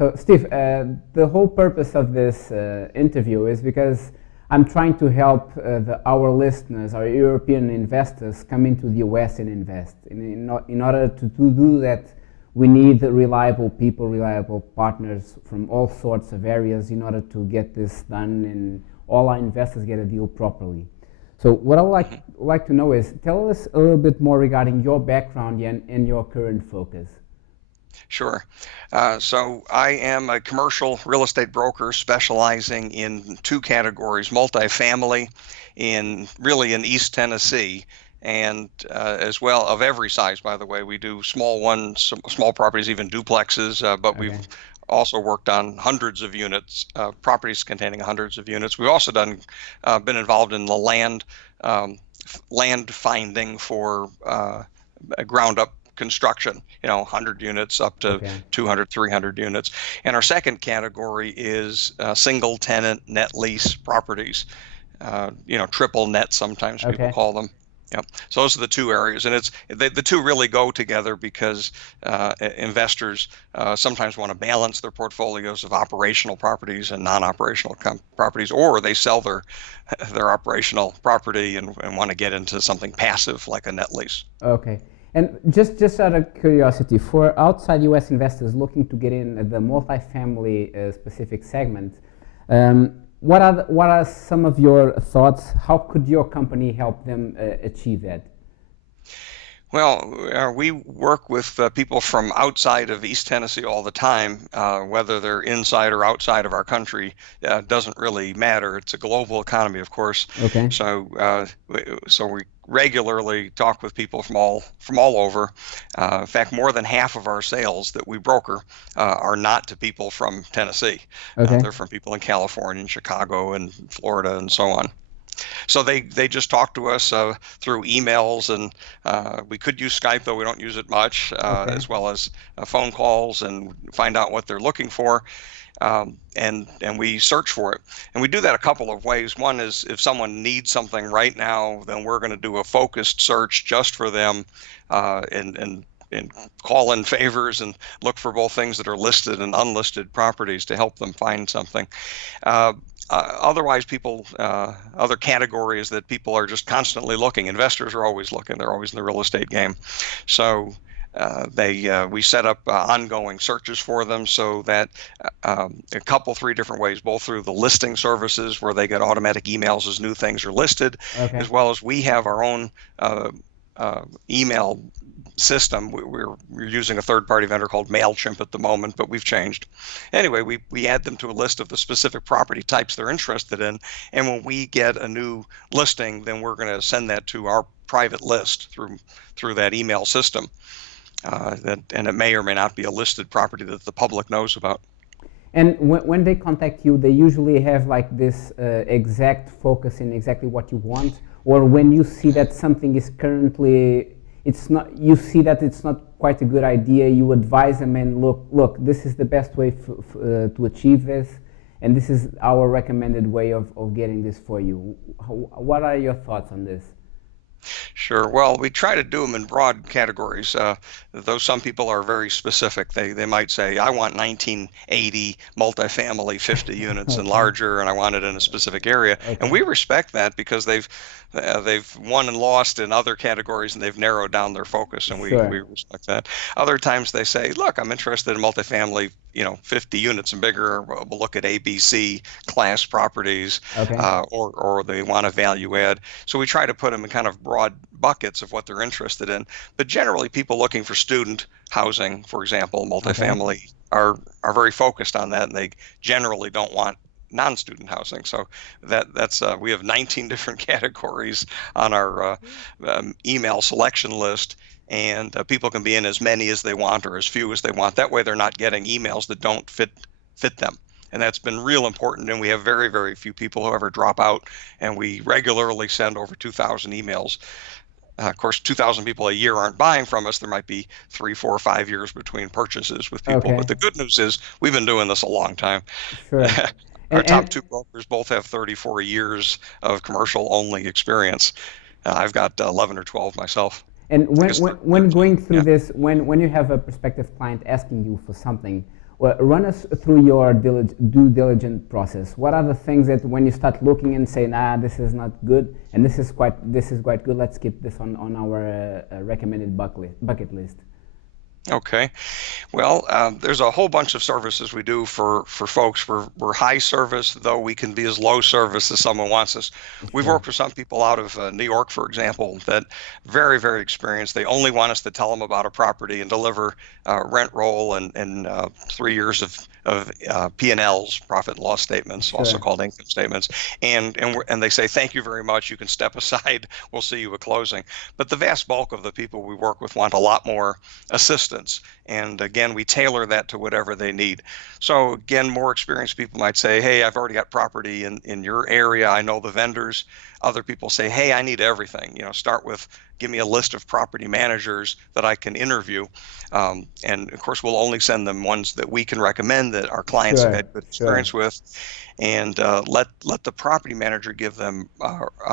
So, Steve, the whole purpose of this interview is because I'm trying to help our listeners, our European investors, come into the US and invest. In order to do that, we need reliable people, reliable partners from all sorts of areas in order to get this done and all our investors get a deal properly. So what I would like to know is, tell us a little bit more regarding your background and your current focus. Sure. So I am a commercial real estate broker specializing in two categories: multifamily in East Tennessee, and as well of every size, by the way. We do small ones, small properties, even duplexes, but we've Okay. also worked on hundreds of units, properties containing hundreds of units. We've also been involved in the land finding for ground up construction, 100 units up to Okay. 200, 300 units. And our second category is single tenant net lease properties, triple net, sometimes people Okay. call them. Yeah. So those are the two areas, and the two really go together because investors sometimes want to balance their portfolios of operational properties and non-operational properties, or they sell their operational property and want to get into something passive like a net lease. Okay. And just out of curiosity, for outside U.S. investors looking to get in the multifamily specific segment, what are some of your thoughts? How could your company help them achieve that? Well, we work with people from outside of East Tennessee all the time. Whether they're inside or outside of our country doesn't really matter. It's a global economy, of course. Okay. So we regularly talk with people from all over. In fact, more than half of our sales that we broker are not to people from Tennessee. Okay. They're from people in California and Chicago and Florida and so on. So they just talk to us through emails, and we could use Skype, though we don't use it much, Okay. as well as phone calls, and find out what they're looking for. And we search for it. And we do that a couple of ways. One is if someone needs something right now, then we're going to do a focused search just for them, and call in favors and look for both things that are listed and unlisted properties to help them find something. Otherwise, other categories that people are just constantly looking. Investors are always looking. They're always in the real estate game. So we set up ongoing searches for them, so that three different ways, both through the listing services where they get automatic emails as new things are listed, Okay. as well as we have our own email system. We're using a third-party vendor called MailChimp at the moment, but we've changed. Anyway, we add them to a list of the specific property types they're interested in, and when we get a new listing, then we're going to send that to our private list through that email system. And it may or may not be a listed property that the public knows about. And when they contact you, they usually have like this exact focus in exactly what you want, or when you see that something is currently, you see that it's not quite a good idea, you advise them and look, this is the best way to achieve this, and this is our recommended way of getting this for you. What are your thoughts on this? Sure. Well, we try to do them in broad categories, though some people are very specific. They might say, I want 1980 multifamily, 50 units and Okay. larger, and I want it in a specific area. And Okay. we respect that because they've won and lost in other categories, and they've narrowed down their focus, and we Sure. respect that. Other times they say, look, I'm interested in multifamily, 50 units and bigger. We'll look at ABC class properties, Okay. or they want a value add. So we try to put them in kind of broad buckets of what they're interested in. But generally, people looking for student housing, for example, Okay. multifamily, are very focused on that, and they generally don't want non-student housing. So that's we have 19 different categories on our email selection list, and people can be in as many as they want or as few as they want. That way, they're not getting emails that don't fit them. And that's been real important. And we have very, very few people who ever drop out, and we regularly send over 2,000 emails. Of course, 2,000 people a year aren't buying from us. There might be 3, 4, 5 years between purchases with people. Okay. But the good news is we've been doing this a long time. Sure. Our top And two brokers both have 34 years of commercial only experience. I've got 11 or 12 myself. And I guess when going 13. through Yeah. this, when you have a prospective client asking you for something, Well, run us through your due diligence process. What are the things that when you start looking and say, nah, this is not good, and this is quite good. Let's keep this on our recommended bucket list. Okay. Well, there's a whole bunch of services we do for folks. We're high service, though we can be as low service as someone wants us. We've Sure. worked with some people out of New York, for example, that very, very experienced. They only want us to tell them about a property and deliver rent roll and 3 years of P&Ls, profit and loss statements, also Sure. called income statements. And they say, thank you very much. You can step aside. We'll see you at closing. But the vast bulk of the people we work with want a lot more assistance. And again, we tailor that to whatever they need. So again, more experienced people might say, hey, I've already got property in your area. I know the vendors. Other people say, hey, I need everything. Start with, give me a list of property managers that I can interview. And of course, we'll only send them ones that we can recommend that our clients have Sure. had good Sure. experience with. And let the property manager give them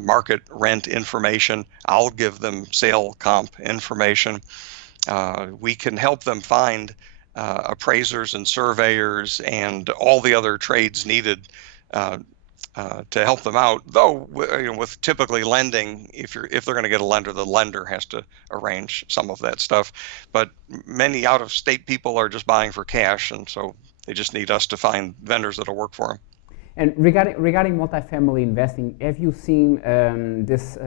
market rent information. I'll give them sale comp information. We can help them find appraisers and surveyors and all the other trades needed uh, to help them out. Though, with typically lending, if they're going to get a lender, the lender has to arrange some of that stuff. But many out-of-state people are just buying for cash, and so they just need us to find vendors that'll work for them. And regarding multifamily investing, have you seen this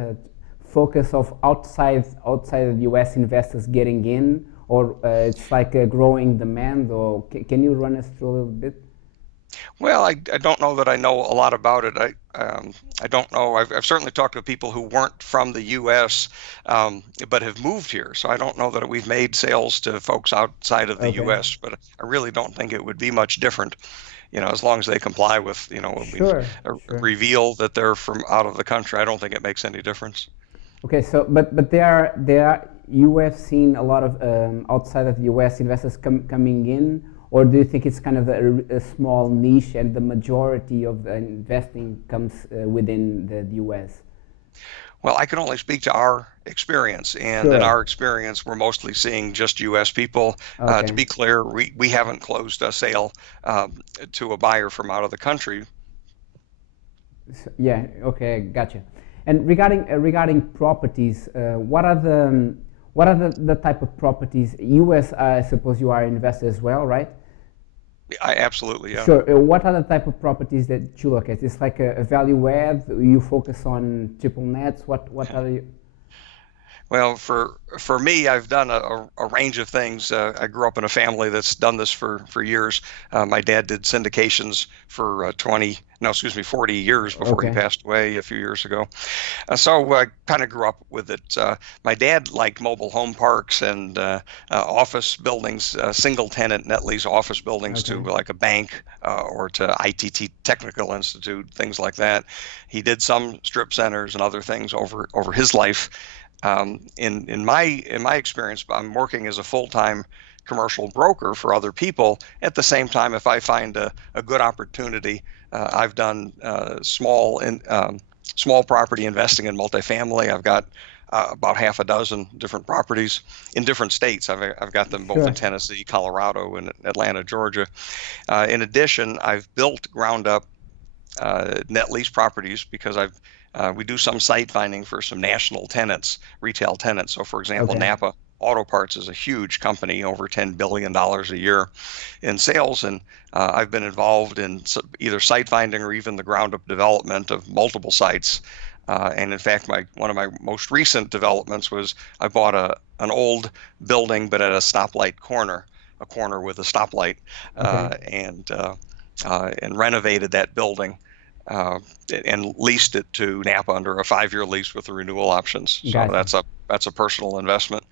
focus of outside of the U.S. investors getting in, or it's like a growing demand? Or can you run us through a little bit? Well, I don't know that I know a lot about it. I don't know. I've certainly talked to people who weren't from the U.S. But have moved here. So I don't know that we've made sales to folks outside of the Okay. U.S. But I really don't think it would be much different. As long as they comply with, when we Sure. Sure. reveal that they're from out of the country, I don't think it makes any difference. Okay, so but you have seen a lot of outside of the U.S. investors coming in, or do you think it's kind of a small niche and the majority of the investing comes within the U.S.? Well, I can only speak to our experience, and in Sure. our experience, we're mostly seeing just U.S. people. To Okay. be clear, we haven't closed a sale to a buyer from out of the country. Yeah. Okay. Gotcha. And regarding properties, what are the type of properties? U.S. I suppose you are an investor as well, right? I absolutely, yeah. Sure. What are the type of properties that you look at? It's like a value add. You focus on triple nets. What are you? Well, for me, I've done a range of things. I grew up in a family that's done this for years. My dad did syndications for 40 years before he Okay. passed away a few years ago. So I kind of grew up with it. My dad liked mobile home parks and office buildings, single tenant net lease office buildings to Okay. like a bank or to ITT Technical Institute, things like that. He did some strip centers and other things over his life. In my experience, I'm working as a full-time commercial broker for other people. At the same time, if I find a good opportunity, I've done small property investing in multifamily. I've got about half a dozen different properties in different states. I've got them both in Sure. Tennessee, Colorado, and Atlanta, Georgia. In addition, I've built ground up net lease properties because we do some site finding for some national tenants, retail tenants. So, for example, Okay. Napa Auto Parts is a huge company, over $10 billion a year in sales, and I've been involved in either site finding or even the ground up development of multiple sites. And in fact, one of my most recent developments was I bought an old building, but at a stoplight corner, a corner with a stoplight, Okay. and renovated that building uh, and leased it to Napa under a 5-year lease with the renewal options. So Gotcha. that's a personal investment.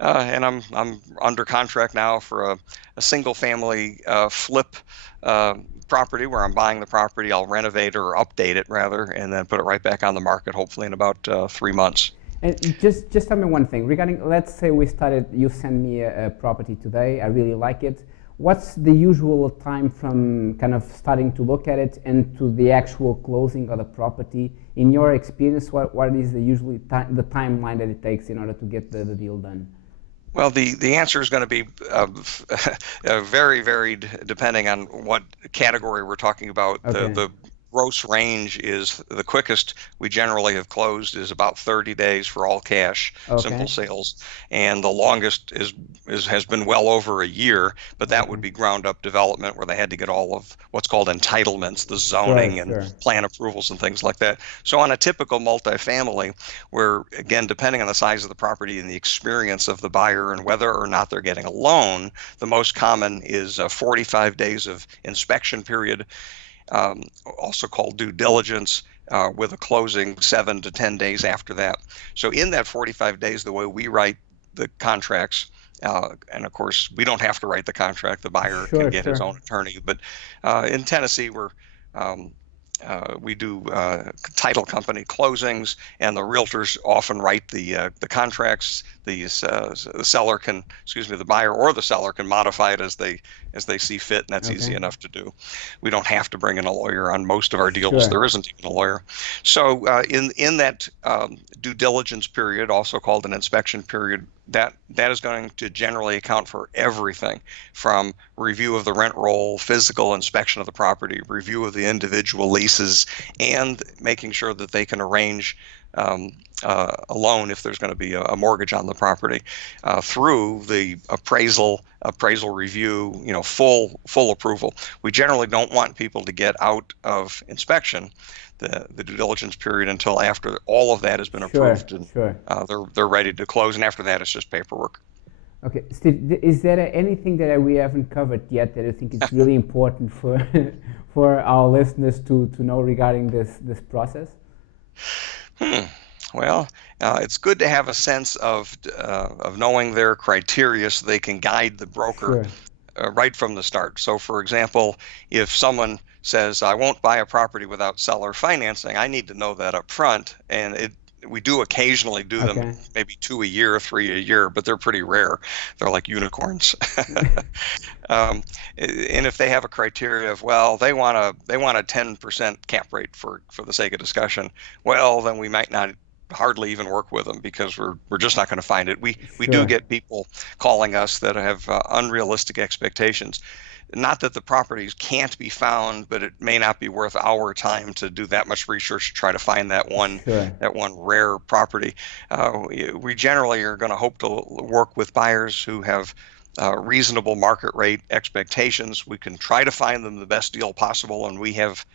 And I'm under contract now for a single family flip uh, property where I'm buying the property. I'll renovate or update it rather, and then put it right back on the market, hopefully in about 3 months. And just tell me one thing regarding. Let's say we started. You send me a property today. I really like it. What's the usual time from kind of starting to look at it and to the actual closing of the property? In your experience, what is the usually the timeline that it takes in order to get the deal done? Well, the answer is going to be very varied depending on what category we're talking about. Okay. The gross range is the quickest we generally have closed is about 30 days for all cash, Okay. simple sales, and the longest has been well over a year, but that would Okay. be ground up development where they had to get all of what's called entitlements, the Sure. zoning and Sure. plan approvals and things like that. So on a typical multifamily, where again, depending on the size of the property and the experience of the buyer and whether or not they're getting a loan, the most common is 45 days of inspection period, also called due diligence, with a closing 7 to 10 days after that. So in that 45 days, the way we write the contracts, and of course, we don't have to write the contract. The buyer can Sure. get his Sure. own attorney. But in Tennessee, um, we do title company closings, and the realtors often write the contracts. The seller can, excuse me, the buyer or the seller can modify it as they see fit, and that's easy Okay. enough to do. We don't have to bring in a lawyer on most of our deals. Sure. There isn't even a lawyer. So in that due diligence period, also called an inspection period, that is going to generally account for everything from review of the rent roll, physical inspection of the property, review of the individual leases, and making sure that they can arrange a loan if there's going to be a mortgage on the property, through the appraisal review, full approval. We generally don't want people to get out of inspection, the due diligence period, until after all of that has been Sure. approved and Sure. they're ready to close. And after that, it's just paperwork. Okay, Steve, is there anything that we haven't covered yet that I think is really important for for our listeners to know regarding this process? Well, it's good to have a sense of knowing their criteria so they can guide the broker Sure. right from the start. So, for example, if someone says, "I won't buy a property without seller financing," I need to know that up front, and we do occasionally do them, Okay. maybe 2 a year, 3 a year, but they're pretty rare. They're like unicorns. And if they have a criteria of, well, they want a 10% cap rate for the sake of discussion, well, then we might not hardly even work with them because we're just not going to find it. We do Sure. get people calling us that have unrealistic expectations. Not that the properties can't be found, but it may not be worth our time to do that much research to try to find that one Sure. rare property. We generally are going to hope to work with buyers who have reasonable market rate expectations. We can try to find them the best deal possible, and we have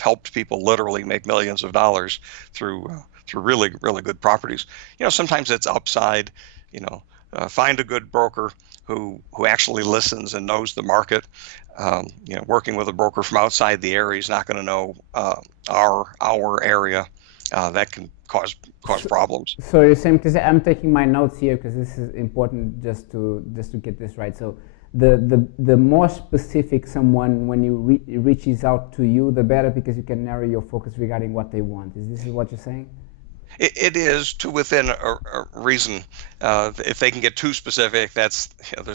helped people literally make millions of dollars through really good properties. Sometimes it's upside. Find a good broker who actually listens and knows the market. Working with a broker from outside the area is not going to know our area. That can cause problems. So you're saying, because I'm taking my notes here because this is important just to get this right. So the more specific someone when you reaches out to you, the better, because you can narrow your focus regarding what they want. Is this what you're saying? It is to within a reason. If they can get too specific, there's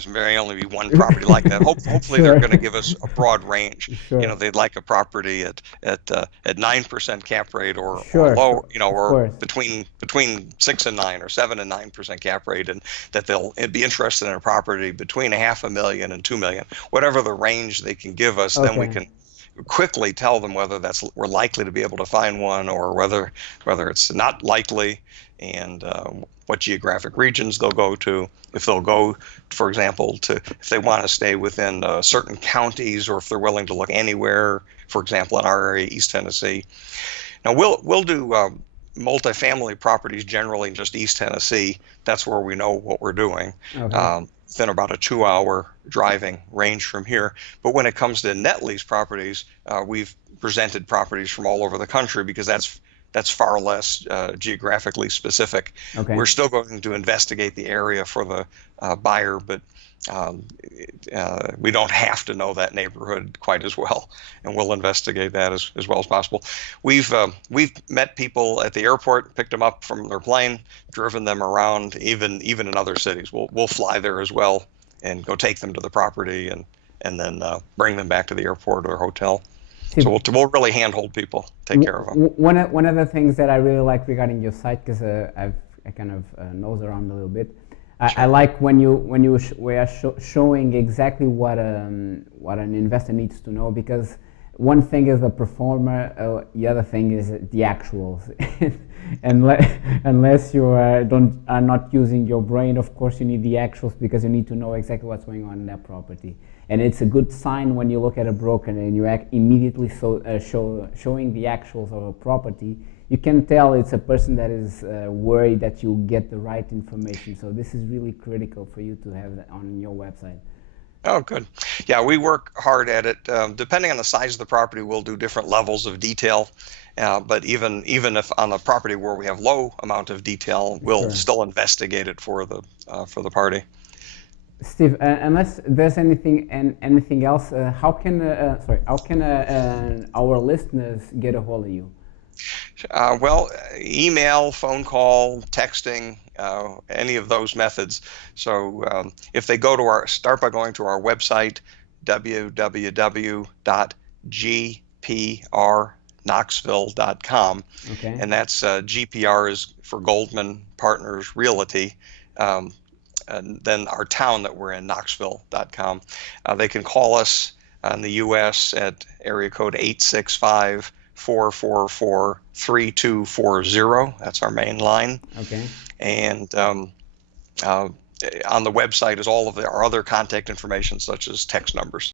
very only be one property like that. Hopefully, they're Sure. going to give us a broad range. Sure. They'd like a property at 9% cap rate or Sure. low, Sure. Of or course. between 6 and 9 or 7 and 9% cap rate, and that they'll be interested in a property between $500,000 and $2 million, whatever the range they can give us. Then we Okay. can quickly tell them whether we're likely to be able to find one, or whether it's not likely, and what geographic regions they'll go to. If they'll go, for example, if they want to stay within certain counties, or if they're willing to look anywhere. For example, in our area, East Tennessee. Now we'll do multifamily properties generally in just East Tennessee. That's where we know what we're doing. Okay. Within about a 2-hour driving range from here. But when it comes to net lease properties, we've presented properties from all over the country because that's far less geographically specific. Okay. We're still going to investigate the area for the buyer, but we don't have to know that neighborhood quite as well, and we'll investigate that as well as possible. We've met people at the airport, picked them up from their plane, driven them around, even in other cities. We'll fly there as well and go take them to the property, and then bring them back to the airport or hotel. See, So we'll really handhold people, take care of them. one of the things that I really like regarding your site, because I kind of nose around a little bit, I like when you were showing exactly what an investor needs to know, because one thing is the performer, the other thing is the actuals. Unless you are not using your brain, of course you need the actuals, because you need to know exactly what's going on in that property. And it's a good sign when you look at a broker and you immediately showing the actuals of a property. You can tell it's a person that is worried that you get the right information. So this is really critical for you to have that on your website. Oh, good. Yeah, we work hard at it. Depending on the size of the property, we'll do different levels of detail. But even if on a property where we have low amount of detail, we'll Sure. still investigate it for the party. Steve, unless there's anything else, how can our listeners get a hold of you? Well, email, phone call, texting, any of those methods. So if they start by going to our website, www.gprknoxville.com, Okay. and that's GPR is for Goldman Partners Realty. And then our town that we're in, Knoxville.com. They can call us in the U.S. at area code 865-444-3240. That's our main line. Okay. And on the website is all of our other contact information, such as text numbers.